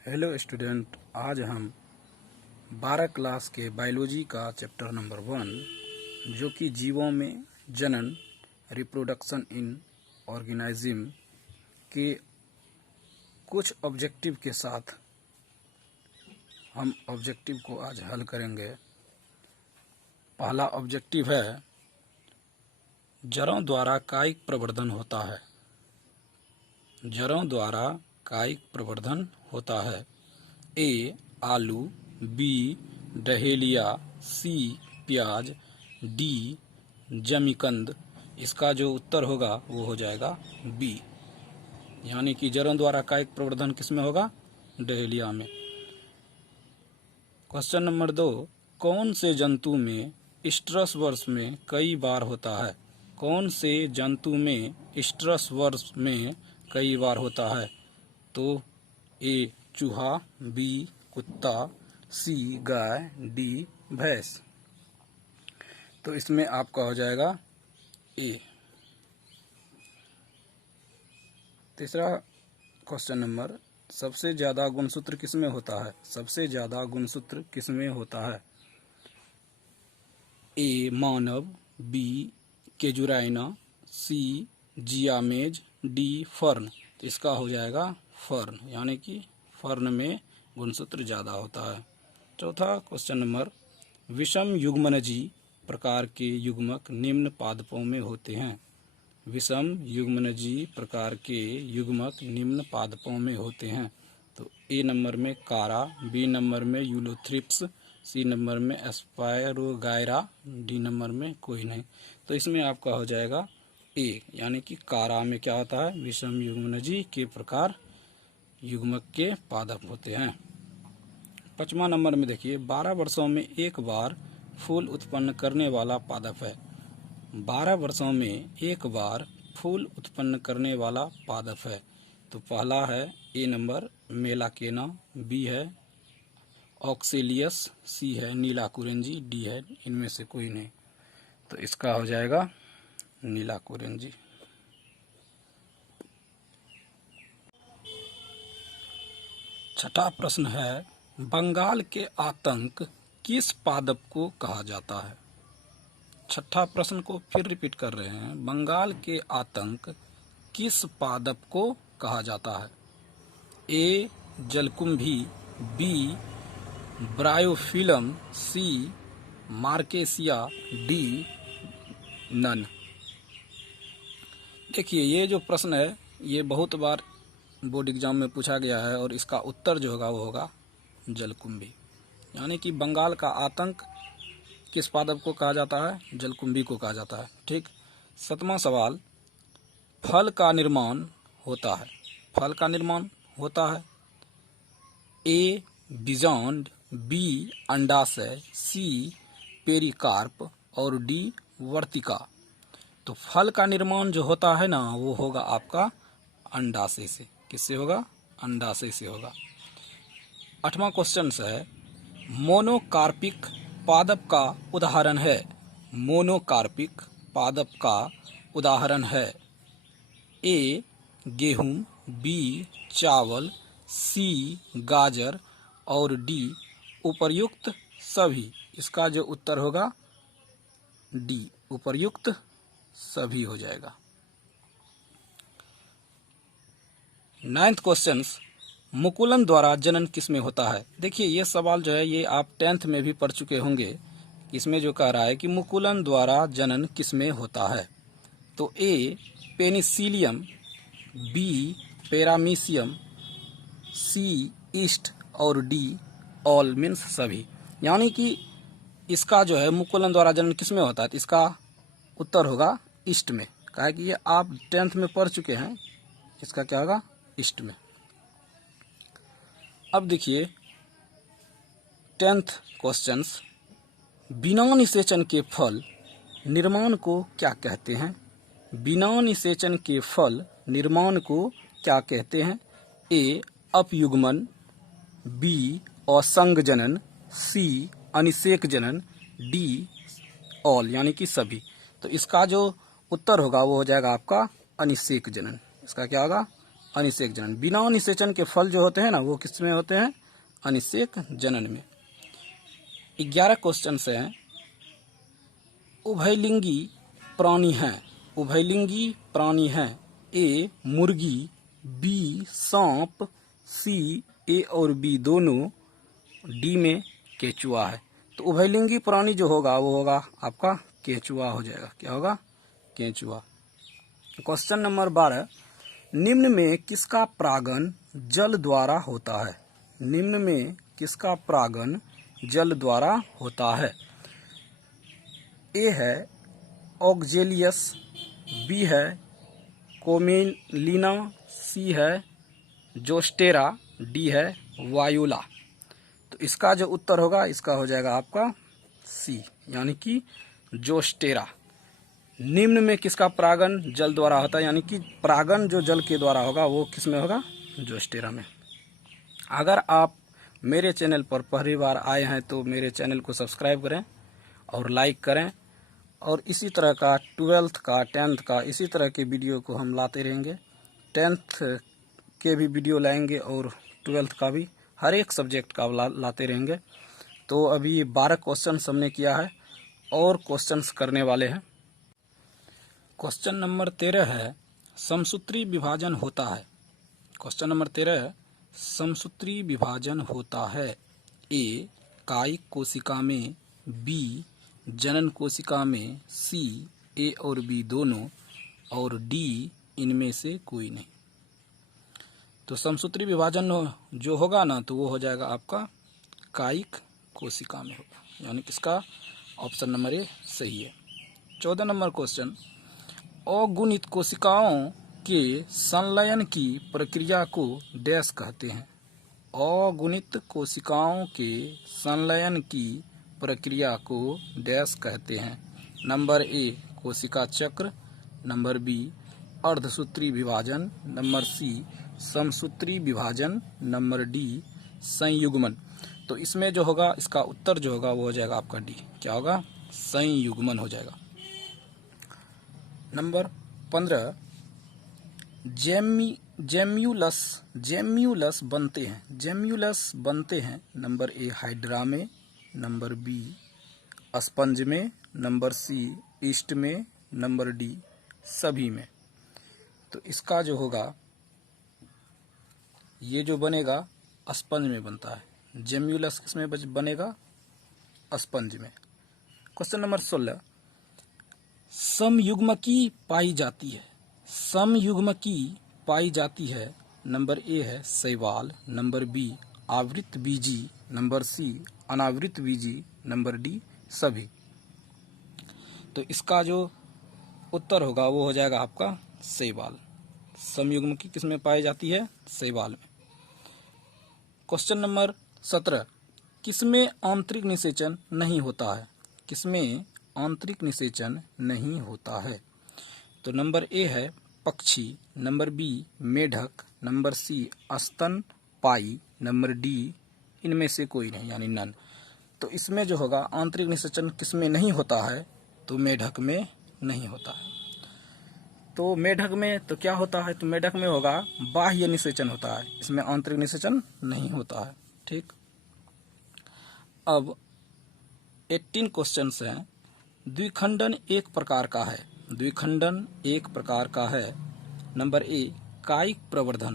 Hello student, आज हम 12 class के बायोलॉजी का चैप्टर नंबर 1 जो कि जीवों में जनन रिप्रोडक्शन इन ऑर्गेनिज्म के कुछ ऑब्जेक्टिव के साथ हम ऑब्जेक्टिव को आज हल करेंगे। पहला ऑब्जेक्टिव है जड़ों द्वारा कायिक प्रवर्धन होता है। जड़ों द्वारा कायिक प्रवर्धन होता है। ए आलू, बी डहेलिया, सी प्याज, डी जमीकंद। इसका जो उत्तर होगा वो हो जाएगा बी, यानी कि जड़ों द्वारा कायिक प्रवर्धन किसमें होगा? डहेलिया में। क्वेश्चन नंबर 2, कौन से जंतु में स्ट्रस वर्ष में कई बार होता है? कौन से जंतु में स्ट्रस वर्ष में कई बार होता है? तो ए चूहा, बी कुत्ता, सी गाय, डी भैंस। तो इसमें आपका हो जाएगा ए। तीसरा क्वेश्चन नंबर, सबसे ज्यादा गुणसूत्र किसमें होता है? सबसे ज्यादा गुणसूत्र किसमें होता है? ए मानव, बी केजुराइना, सी जियामेज, डी फर्न। तो इसका हो जाएगा फर्न, यानी कि फर्न में गुणसूत्र ज़्यादा होता है। चौथा क्वेश्चन नंबर, विषम युग्मनजी प्रकार के युग्मक निम्न पादपों में होते हैं। विषम युग्मनजी प्रकार के युग्मक निम्न पादपों में होते हैं। तो ए नंबर में कारा, बी नंबर में यूलोथ्रिप्स, सी नंबर में एस्पायरोगायरा, डी नंबर में कोई नहीं। तो इसमें आपका हो जाएगा ए, यानी कि कारा में क्या होता है? विषम युग्मनजी के प्रकार युग्मक के पादप होते हैं। 5वां नंबर में देखिए, 12 वर्षों में एक बार फूल उत्पन्न करने वाला पादप है। 12 वर्षों में एक बार फूल उत्पन्न करने वाला पादप है। तो पहला है ए नंबर मेलाकेना, बी है ऑक्सेलियस, सी है नीलाकुरेंजी, डी है इनमें से कोई नहीं। तो इसका हो जाएगा नीलाकुरेंजी। छठा प्रश्न है, बंगाल के आतंक किस पादप को कहा जाता है? छठा प्रश्न को फिर रिपीट कर रहे हैं, बंगाल के आतंक किस पादप को कहा जाता है? ए जलकुंभी, बी ब्रायोफिलम, सी मार्केसिया, डी नन। देखिए, ये जो प्रश्न है ये बहुत बार बोर्ड एग्जाम में पूछा गया है और इसका उत्तर जो होगा वो होगा जलकुंभी, यानी कि बंगाल का आतंक किस पादप को कहा जाता है? जलकुंभी को कहा जाता है। ठीक। 7वां सवाल, फल का निर्माण होता है। फल का निर्माण होता है। ए बीजांड, बी अंडाशय, सी पेरिकार्प और डी वर्तिका। तो फल का निर्माण जो होता है ना वो होगा आपका अंडाशय से। किससे होगा? अंडाशय से होगा। 8वां क्वेश्चन है, मोनोकार्पिक पादप का उदाहरण है। मोनोकार्पिक पादप का उदाहरण है। ए गेहूं, बी चावल, सी गाजर और डी उपर्युक्त सभी। इसका जो उत्तर होगा डी, उपर्युक्त सभी हो जाएगा। 9th क्वेश्चन, मुकुलन द्वारा जनन किसमें होता है? देखिए, ये सवाल जो है ये आप 10th में भी पढ़ चुके होंगे। इसमें जो कह रहा है कि मुकुलन द्वारा जनन किसमें होता है? तो ए पेनिसिलियम, बी पैरामीशियम, सी ईस्ट और डी ऑल मीन्स सभी। यानी कि इसका जो है मुकुलन द्वारा जनन किसमें होता है? तो इसका उत्तर होगा ईस्ट में। कहा कि ये आप 10th में पढ़ चुके हैं। इसका क्या होगा? ईस्ट में। अब देखिए 10th क्वेश्चंस, बिना निषेचन के फल निर्माण को क्या कहते हैं? बिना निषेचन के फल निर्माण को क्या कहते हैं? ए अपयुग्मन, बी असंग जनन, सी अनिषेक जनन, डी ऑल यानी कि सभी। तो इसका जो उत्तर होगा वो हो जाएगा आपका अनिषेक जनन। इसका क्या होगा? अनिषेक जनन। बिना निषेचन के फल जो होते हैं ना वो किस में होते हैं? अनिषेक जनन में। 11 क्वेश्चन हैं। उभयलिंगी प्राणी हैं। उभयलिंगी प्राणी हैं। ए मुर्गी, बी सांप, सी ए और बी दोनों, डी में केचुआ है। तो उभयलिंगी प्राणी जो होगा वो होगा आपका केचुआ हो जाएगा। क्या होगा? केचुआ। क्वेश्चन नंबर 12, निम्न में किसका परागण जल द्वारा होता है? निम्न में किसका परागण जल द्वारा होता है? ए है ऑक्जेलियस, बी है कोमेलिना, सी है जोस्टेरा, डी है वायुला। तो इसका जो उत्तर होगा इसका हो जाएगा आपका सी, यानी कि जोस्टेरा। निम्न में किसका परागण जल द्वारा होता है, यानी कि परागण जो जल के द्वारा होगा वो किस में होगा? जोस्टेरा में। अगर आप मेरे चैनल पर पहली बार आए हैं तो मेरे चैनल को सब्सक्राइब करें और लाइक करें, और इसी तरह का 12th का 10th का इसी तरह के वीडियो को हम लाते रहेंगे। 10th के भी वीडियो लाएंगे और 12th का भी, हर एक सब्जेक्ट का लाते रहेंगे। तो अभी 12 क्वेश्चन हमने किया है और क्वेश्चंस करने वाले हैं। क्वेश्चन नंबर 13 है समसूत्री विभाजन होता है। क्वेश्चन नंबर 13 है समसूत्री विभाजन होता है। ए कायिक कोशिका में, बी जनन कोशिका में, सी ए और बी दोनों, और डी इनमें से कोई नहीं। तो समसूत्री विभाजन जो होगा ना तो वो हो जाएगा आपका कायिक कोशिका में होगा, यानी किसका? ऑप्शन नंबर ए सही है। 14 नंबर क्वेश्चन, अगुणित कोशिकाओं के संलयन की प्रक्रिया को डैश कहते हैं? अगुणित कोशिकाओं के संलयन की प्रक्रिया को डैश कहते हैं? नंबर ए कोशिका चक्र, नंबर बी अर्धसूत्री विभाजन, नंबर सी समसूत्री विभाजन, नंबर डी संयुग्मन। तो इसमें जो होगा इसका उत्तर जो होगा वो हो जाएगा आपका डी। क्या होगा? संयुग्मन हो जाएगा। नंबर 15, जेम्यूलस बनते हैं। जेम्यूलस बनते हैं नंबर ए हाइड्रा में, नंबर बी स्पंज में, नंबर सी ईस्ट में, नंबर डी सभी में। तो इसका जो होगा ये जो बनेगा स्पंज में बनता है। जेम्यूलस किसमें बनेगा? स्पंज में। क्वेश्चन नंबर 16, समयुग्मकी पाई जाती है। समयुग्मकी पाई जाती है। नंबर ए है शैवाल, नंबर बी आवृत बीजी, नंबर सी अनावृत बीजी, नंबर डी सभी। तो इसका जो उत्तर होगा वो हो जाएगा आपका शैवाल। समयुग्मकी किसमें पाई जाती है? शैवाल में। क्वेश्चन नंबर 17, किसमें आंतरिक निषेचन नहीं होता है? किसमें आंतरिक निषेचन नहीं होता है? तो नंबर ए है पक्षी, नंबर बी मेढक, नंबर सी स्तनपायी, नंबर डी इनमें से कोई नहीं, यानी नन। तो इसमें जो होगा आंतरिक निषेचन किसमें नहीं होता है? तो मेढक में नहीं होता है। तो मेढक में तो क्या होता है? तो मेढक में होगा बाह्य निषेचन होता है, इसमें आंतरिक निषेचन नहीं होता है। ठीक। अब 18 क्वेश्चन हैं। द्विखंडन एक प्रकार का है। द्विखंडन एक प्रकार का है। नंबर ए कायिक प्रवर्धन,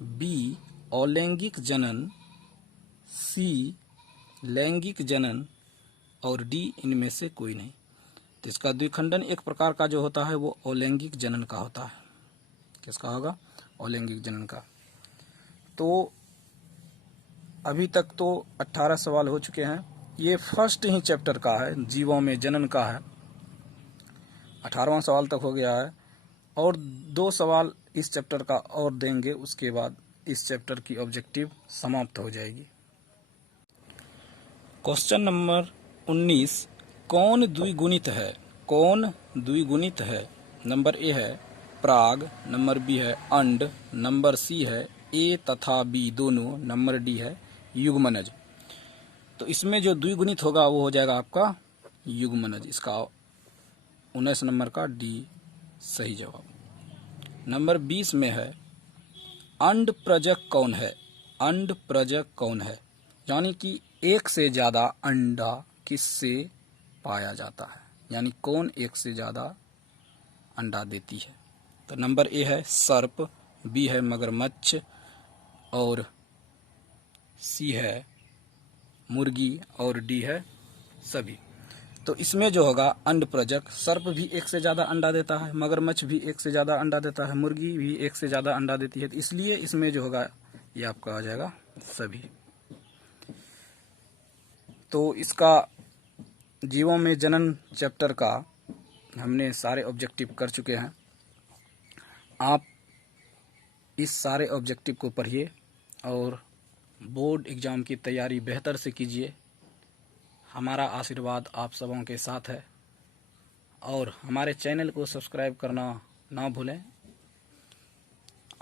बी अलैंगिक जनन, सी लैंगिक जनन, और डी इनमें से कोई नहीं। तो इसका द्विखंडन एक प्रकार का जो होता है वो अलैंगिक जनन का होता है। किसका होगा? अलैंगिक जनन का। तो अभी तक तो 18 सवाल हो चुके हैं। ये फर्स्ट ही चैप्टर का है, जीवों में जनन का है। 18वां सवाल तक हो गया है और 2 सवाल इस चैप्टर का और देंगे, उसके बाद इस चैप्टर की ऑब्जेक्टिव समाप्त हो जाएगी। क्वेश्चन नंबर 19, कौन द्विगुणित है? कौन द्विगुणित है? नंबर ए है प्राग, नंबर बी है अंड, नंबर सी है ए तथा बी दोनों, नंबर डी है युग्मनज। तो इसमें जो द्विगुणित होगा वो हो जाएगा आपका युग्मनज। इसका 19 नंबर का डी सही जवाब। नंबर 20 में है अंड प्रजक कौन है? अंड प्रजक कौन है, यानी कि एक से ज़्यादा अंडा किससे पाया जाता है, यानी कौन एक से ज़्यादा अंडा देती है। तो नंबर ए है सर्प, बी है मगरमच्छ और सी है मुर्गी और डी है सभी। तो इसमें जो होगा अंड प्रजक, सर्प भी एक से ज़्यादा अंडा देता है, मगरमच्छ भी एक से ज़्यादा अंडा देता है, मुर्गी भी एक से ज़्यादा अंडा देती है, तो इसलिए इसमें जो होगा ये आपका आ जाएगा सभी। तो इसका जीवों में जनन चैप्टर का हमने सारे ऑब्जेक्टिव कर चुके हैं। आप इस सारे ऑब्जेक्टिव को पढ़िए और बोर्ड एग्ज़ाम की तैयारी बेहतर से कीजिए। हमारा आशीर्वाद आप सबों के साथ है और हमारे चैनल को सब्सक्राइब करना ना भूलें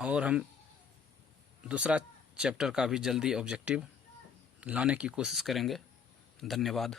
और हम दूसरा चैप्टर का भी जल्दी ऑब्जेक्टिव लाने की कोशिश करेंगे। धन्यवाद।